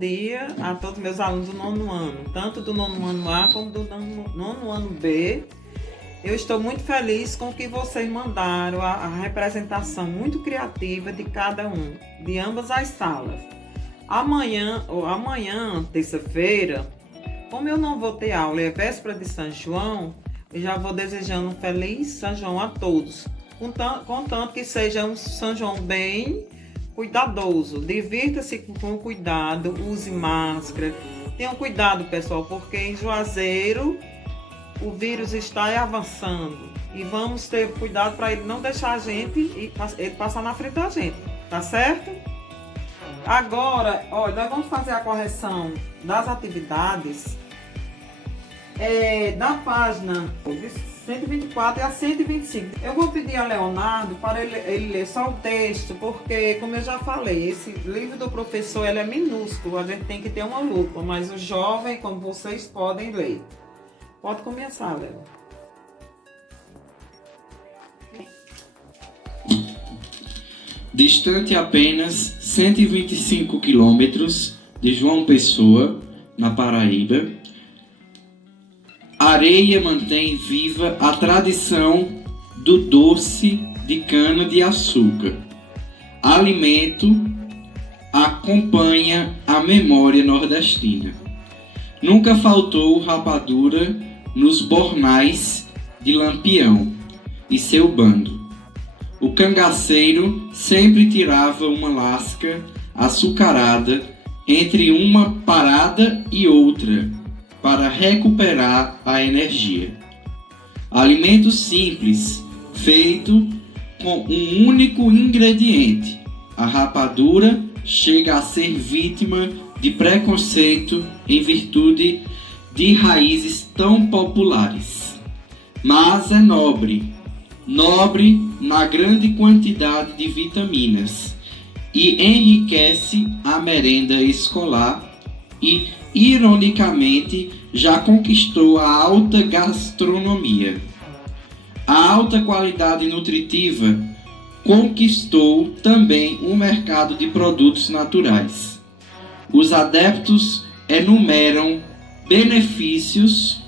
dia a todos meus alunos do nono ano, tanto do nono ano A como do nono ano B. Eu estou muito feliz com o que vocês mandaram, a representação muito criativa de cada um, de ambas as salas. Amanhã, terça-feira, como eu não vou ter aula, é véspera de São João, eu já vou desejando um feliz São João a todos, contanto que seja um São João bem cuidadoso. Divirta-se com cuidado, use máscara. Tenham cuidado, pessoal, porque em Juazeiro o vírus está avançando e vamos ter cuidado para ele não deixar a gente e ele passar na frente da gente, tá certo? Agora, olha, nós vamos fazer a correção das atividades da página 124 e a 125. Eu vou pedir a Leonardo para ele ler só o texto, porque, como eu já falei, esse livro do professor ele é minúsculo, a gente tem que ter uma lupa, mas o jovem, como vocês podem ler. Pode começar, Léo. Distante apenas 125 quilômetros de João Pessoa, na Paraíba, Areia mantém viva a tradição do doce de cana-de-açúcar. Alimento acompanha a memória nordestina. Nunca faltou rapadura nos bornais de Lampião e seu bando. O cangaceiro sempre tirava uma lasca açucarada entre uma parada e outra para recuperar a energia. Alimento simples, feito com um único ingrediente. A rapadura chega a ser vítima de preconceito em virtude de raízes tão populares. Mas é nobre na grande quantidade de vitaminas e enriquece a merenda escolar e, ironicamente, já conquistou a alta gastronomia. A alta qualidade nutritiva conquistou também o mercado de produtos naturais. Os adeptos enumeram benefícios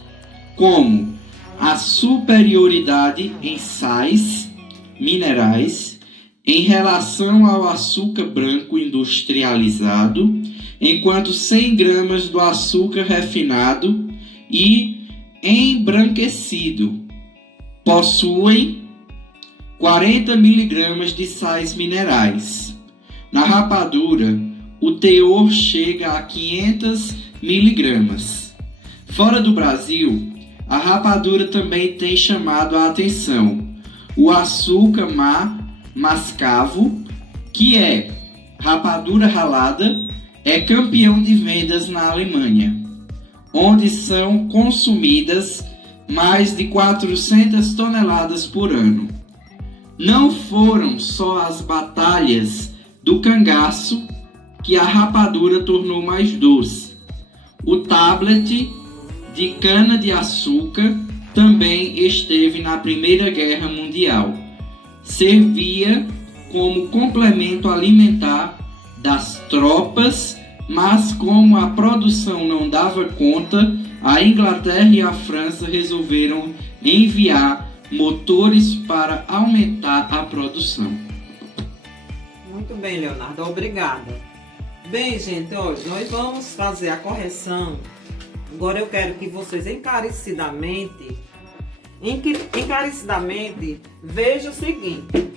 como a superioridade em sais minerais em relação ao açúcar branco industrializado, enquanto 100 gramas do açúcar refinado e embranquecido possuem 40 miligramas de sais minerais. Na rapadura, o teor chega a 500 miligramas. Fora do Brasil, a rapadura também tem chamado a atenção. O açúcar mascavo, que é rapadura ralada, é campeão de vendas na Alemanha, onde são consumidas mais de 400 toneladas por ano. Não foram só as batalhas do cangaço que a rapadura tornou mais doce. O tablet de cana-de-açúcar também esteve na Primeira Guerra Mundial. Servia como complemento alimentar das tropas, mas como a produção não dava conta, a Inglaterra e a França resolveram enviar motores para aumentar a produção. Muito bem, Leonardo, obrigada. Bem, gente, hoje nós vamos fazer a correção. Agora eu quero que vocês encarecidamente vejam o seguinte,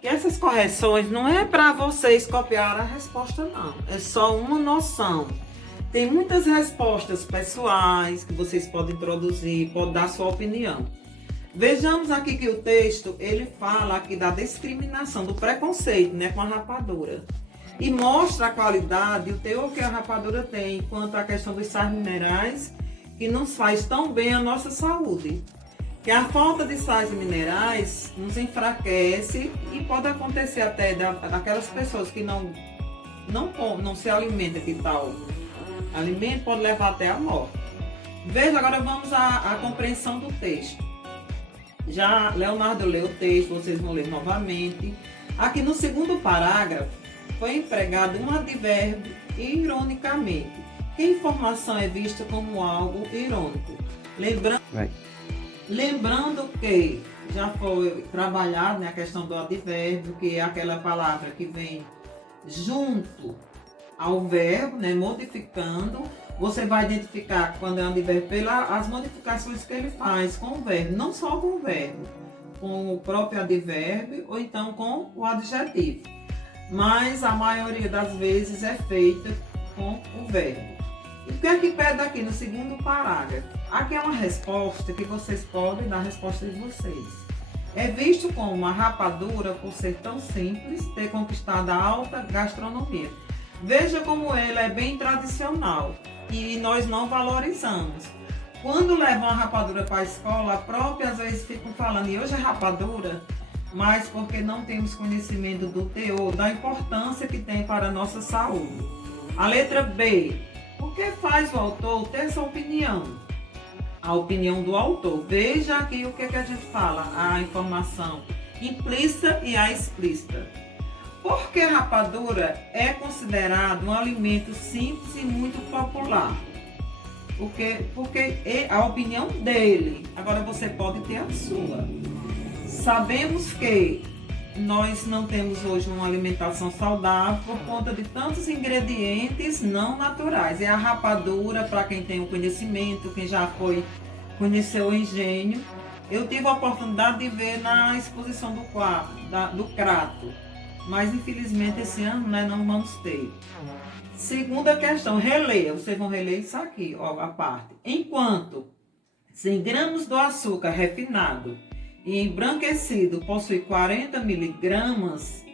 que essas correções não é para vocês copiar a resposta, não. É só uma noção. Tem muitas respostas pessoais que vocês podem introduzir, pode dar sua opinião. Vejamos aqui que o texto, ele fala aqui da discriminação, do preconceito, né, com a rapadura. E mostra a qualidade e o teor que a rapadura tem, quanto à questão dos sais minerais, que nos faz tão bem a nossa saúde. Que a falta de sais minerais nos enfraquece e pode acontecer até daquelas pessoas que não se alimentam de tal alimento, pode levar até a morte. Veja, agora vamos à compreensão do texto. Já Leonardo leu o texto, vocês vão ler novamente. Aqui no segundo parágrafo, foi empregado um advérbio ironicamente. Que informação é vista como algo irônico? Lembrando que já foi trabalhado, né, a questão do advérbio, que é aquela palavra que vem junto ao verbo, né, modificando. Você vai identificar quando é um advérbio pelas modificações que ele faz com o verbo, não só com o verbo, com o próprio advérbio ou então com o adjetivo. Mas a maioria das vezes é feita com o verbo. E o que é que pede aqui no segundo parágrafo? Aqui é uma resposta que vocês podem dar a resposta de vocês. É visto como uma rapadura, por ser tão simples, ter conquistado a alta gastronomia. Veja como ela é bem tradicional e nós não valorizamos. Quando levam a rapadura para a escola, a própria às vezes ficam falando, e hoje é rapadura, mas porque não temos conhecimento do teor, da importância que tem para a nossa saúde. A letra B. O que faz o autor ter essa opinião? A opinião do autor. Veja aqui o que a gente fala, a informação implícita e a explícita. Porque a rapadura é considerado um alimento simples e muito popular. Porque é a opinião dele. Agora você pode ter a sua. Sabemos que nós não temos hoje uma alimentação saudável por conta de tantos ingredientes não naturais. É a rapadura, para quem tem o conhecimento, quem já conheceu o engenho. Eu tive a oportunidade de ver na exposição do Crato, mas infelizmente esse ano, né, não vamos ter. Segunda questão, releia. Vocês vão reler isso aqui, ó, a parte. Enquanto 100 gramas do açúcar refinado e embranquecido possui 40 miligramas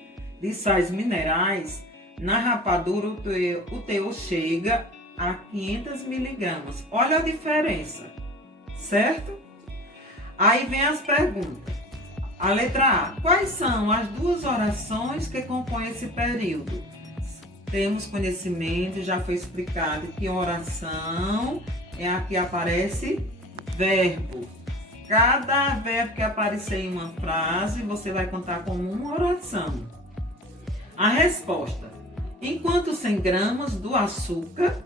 de sais minerais, na rapadura o teor chega a 500 miligramas. Olha a diferença, certo? Aí vem as perguntas. A letra A. Quais são as duas orações que compõem esse período? Temos conhecimento, já foi explicado que oração é a que aparece verbo. Cada verbo que aparecer em uma frase, você vai contar como uma oração. A resposta. Enquanto 100 gramas do açúcar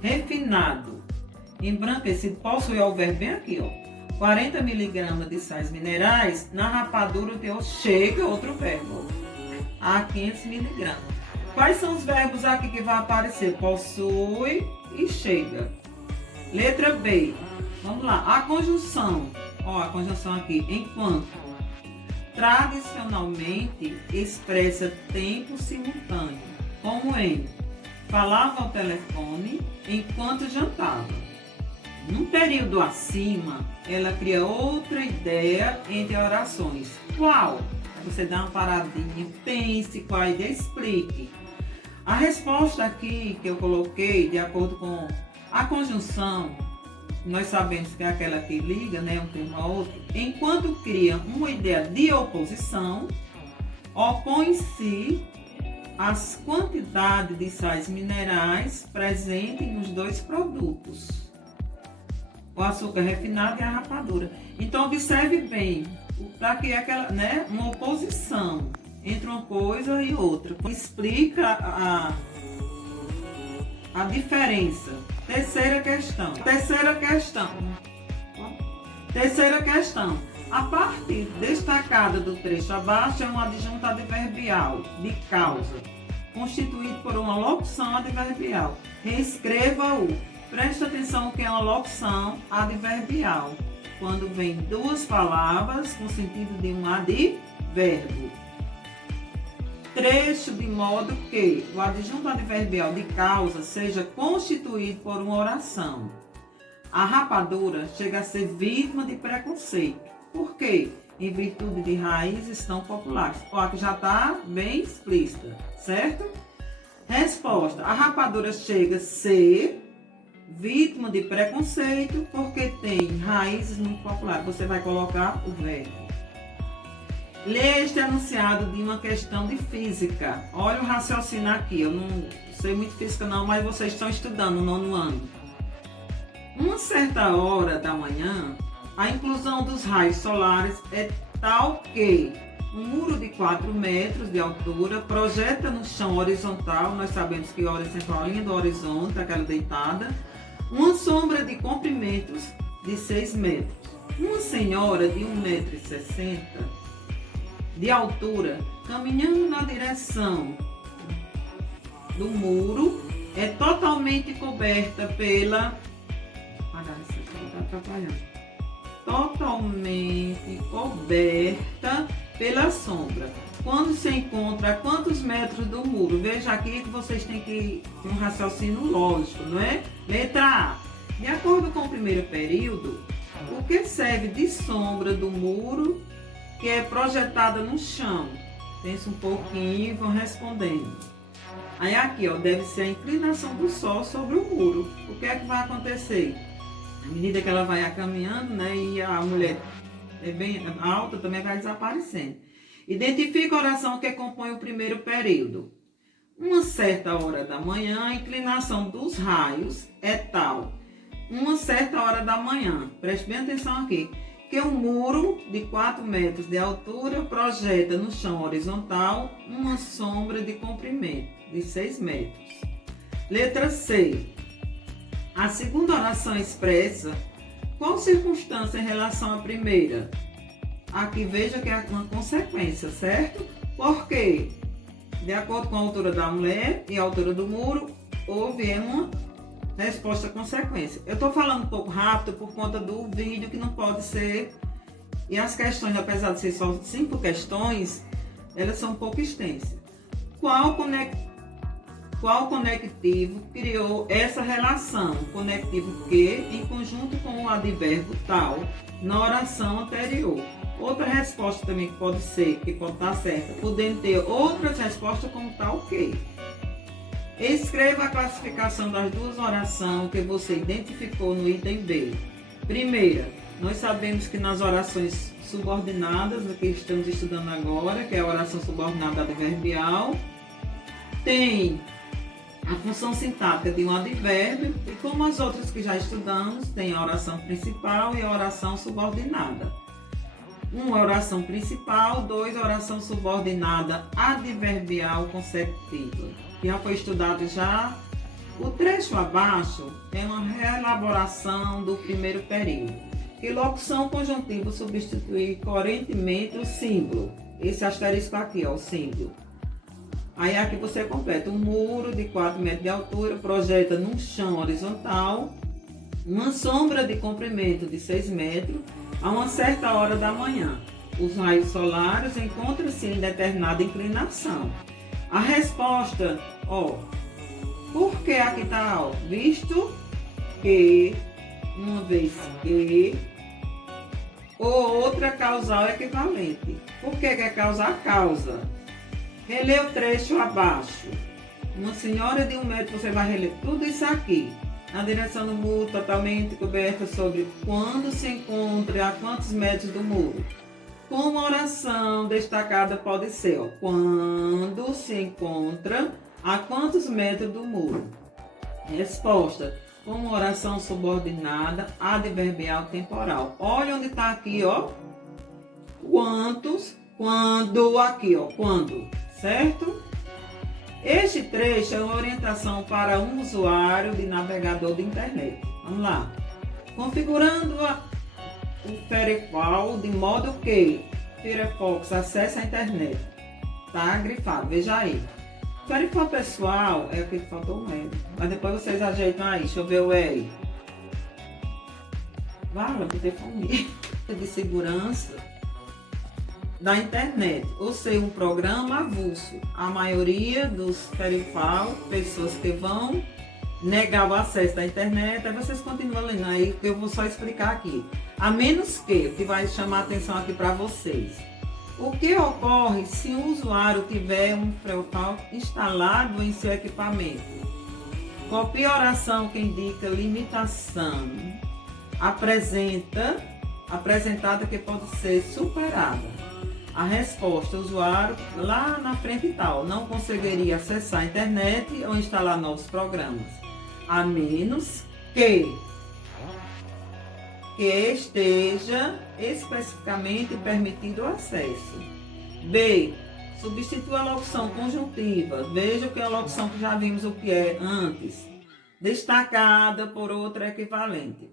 refinado, embranquecido, possui o verbo bem aqui, ó, 40 miligramas de sais minerais, na rapadura o teor chega, outro verbo, a 500 miligramas. Quais são os verbos aqui que vai aparecer? Possui e chega. Letra B. Vamos lá. A conjunção. Ó, a conjunção aqui. Enquanto. Tradicionalmente expressa tempo simultâneo. Como em. Falava ao telefone enquanto jantava. No período acima, ela cria outra ideia entre orações. Qual? Você dá uma paradinha, pense qual a ideia, explique. A resposta aqui que eu coloquei, de acordo com a conjunção, nós sabemos que é aquela que liga, né, um termo a outro, enquanto cria uma ideia de oposição, opõe-se às quantidades de sais minerais presentes nos dois produtos, o açúcar refinado e a rapadura. Então, observe bem, para que é aquela, né, uma oposição entre uma coisa e outra. Explica a diferença. Terceira questão. A parte destacada do trecho abaixo é um adjunto adverbial de causa, constituído por uma locução adverbial. Reescreva-o. Preste atenção que é uma locução adverbial. Quando vem duas palavras com sentido de um advérbio. Trecho de modo que o adjunto adverbial de causa seja constituído por uma oração. A rapadura chega a ser vítima de preconceito. Por quê? Em virtude de raízes tão populares. Ó, aqui já está bem explícita, certo? Resposta. A rapadura chega a ser vítima de preconceito porque tem raízes muito populares. Você vai colocar o verbo. Leia este enunciado de uma questão de física. Olha o raciocínio aqui. Eu não sei muito física não, mas vocês estão estudando no 9º ano. Uma certa hora da manhã, a inclusão dos raios solares é tal que Um muro de 4 metros de altura, projeta no chão horizontal, nós sabemos que horizontal é a linha do horizonte, aquela deitada, uma sombra de comprimentos de 6 metros. Uma senhora de 1,60 m de altura, caminhando na direção do muro, é totalmente coberta pela... Isso aqui está atrapalhando. Totalmente coberta pela sombra. Quando se encontra a quantos metros do muro? Veja aqui que vocês têm que ter um raciocínio lógico, não é? Letra A. De acordo com o primeiro período, o que serve de sombra do muro que é projetada no chão? Pensa um pouquinho e vão respondendo. Aí aqui, ó, deve ser a inclinação do sol sobre o muro. O que é que vai acontecer? À medida que ela vai caminhando, né, e a mulher é bem alta, também vai desaparecendo. Identifica a oração que compõe o primeiro período. Uma certa hora da manhã, a inclinação dos raios é tal. Uma certa hora da manhã, preste bem atenção aqui, que um muro de 4 metros de altura projeta no chão horizontal uma sombra de comprimento de 6 metros. Letra C. A segunda oração expressa qual circunstância em relação à primeira? Aqui veja que é uma consequência, certo? Porque, de acordo com a altura da mulher e a altura do muro, houve uma resposta consequência. Eu estou falando um pouco rápido por conta do vídeo que não pode ser... E as questões, apesar de ser só 5 questões, elas são um pouco extensas. Qual conectivo criou essa relação? Conectivo que, em conjunto com o advérbio tal, na oração anterior. Outra resposta também que pode ser, que pode estar certa, podendo ter outras respostas como tal que. Escreva a classificação das duas orações que você identificou no item B. Primeira, nós sabemos que nas orações subordinadas, o que estamos estudando agora, que é a oração subordinada adverbial, tem a função sintática de um advérbio e, como as outras que já estudamos, tem a oração principal e a oração subordinada. 1 a oração principal, 2 a oração subordinada adverbial consecutiva. Que já foi estudado já. O trecho abaixo é uma reelaboração do primeiro período. Que locução conjuntiva substitui coerentemente o símbolo. Esse asterisco aqui, ó, o símbolo. Aí aqui você completa. Um muro de 4 metros de altura projeta num chão horizontal uma sombra de comprimento de 6 metros a uma certa hora da manhã. Os raios solares encontram-se em determinada inclinação. A resposta, ó, por que aqui está alto? Visto que, uma vez que, ou outra causal equivalente. Por que é causar? Causa. Relê o trecho abaixo. Uma senhora de 1 metro, você vai reler tudo isso aqui. Na direção do muro, totalmente coberta sobre quando se encontra a quantos metros do muro. Como oração destacada pode ser, ó, quando se encontra a quantos metros do muro. Resposta, como oração subordinada adverbial temporal. Olha onde está aqui, ó. Quantos, quando, aqui, ó, quando, certo? Este trecho é uma orientação para um usuário de navegador de internet. Vamos lá. Configurando o Firefox de modo que Firefox acesse a internet. Tá grifado, veja aí. Firefox pessoal é aqui que faltou um L. Mas depois vocês ajeitam aí. Deixa eu ver o L. Vale, telefonia de segurança da internet, ou seja, um programa avulso. A maioria dos Firefox, pessoas que vão negar o acesso à internet, aí vocês continuam lendo aí, que eu vou só explicar aqui. A menos que, o que vai chamar a atenção aqui para vocês. O que ocorre se o usuário tiver um Firefox instalado em seu equipamento? Copie a oração que indica limitação apresentada que pode ser superada. A resposta, o usuário lá na frente e tal, não conseguiria acessar a internet ou instalar novos programas, a menos que esteja especificamente permitido o acesso. B. Substitua a locução conjuntiva. Veja que a locução que já vimos o que é antes. Destacada por outra equivalente.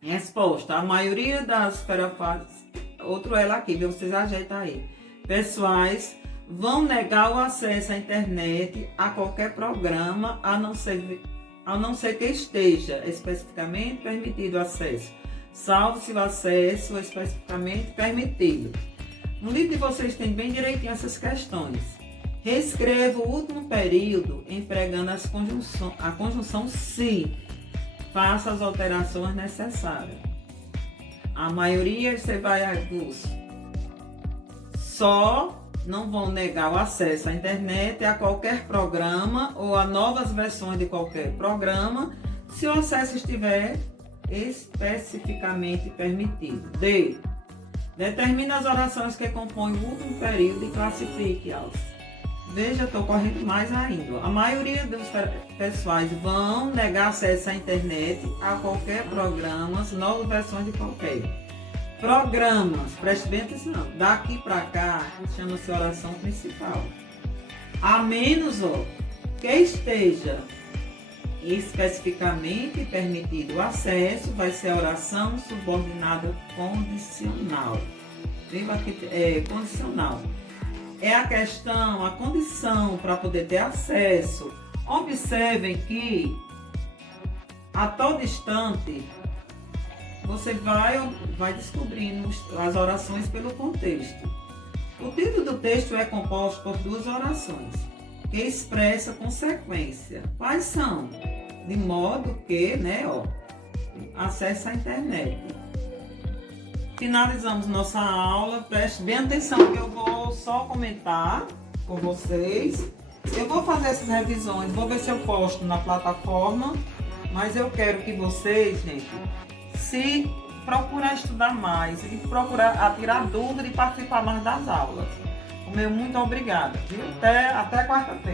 Resposta. A maioria das parafases... Outro ela aqui, viu? Vocês ajeitam aí. Pessoais vão negar o acesso à internet a qualquer programa, a não ser que esteja especificamente permitido o acesso, salvo se o acesso é especificamente permitido. No livro de vocês tem bem direitinho essas questões. Reescreva o último período empregando a conjunção se. Faça as alterações necessárias. A maioria você vai só não vão negar o acesso à internet a qualquer programa ou a novas versões de qualquer programa, se o acesso estiver especificamente permitido. D. Determine as orações que compõem o último período e classifique-as. Veja, estou correndo mais ainda. A maioria dos pessoais vão negar acesso à internet a qualquer programa, novas versões de qualquer. Programas, preste bem atenção, daqui para cá, chama-se oração principal. A menos que esteja especificamente permitido o acesso, vai ser a oração subordinada condicional. Viva aqui, condicional. É a questão, a condição para poder ter acesso. Observem que a todo instante você vai descobrindo as orações pelo contexto. O título do texto é composto por duas orações que expressa consequência. Quais são? De modo que, acesso à internet. Finalizamos nossa aula. Preste bem atenção que eu vou só comentar com vocês. Eu vou fazer essas revisões, vou ver se eu posto na plataforma, mas eu quero que vocês, gente, se procurar estudar mais e procurar tirar dúvida e participar mais das aulas. O meu muito obrigada. Até quarta-feira.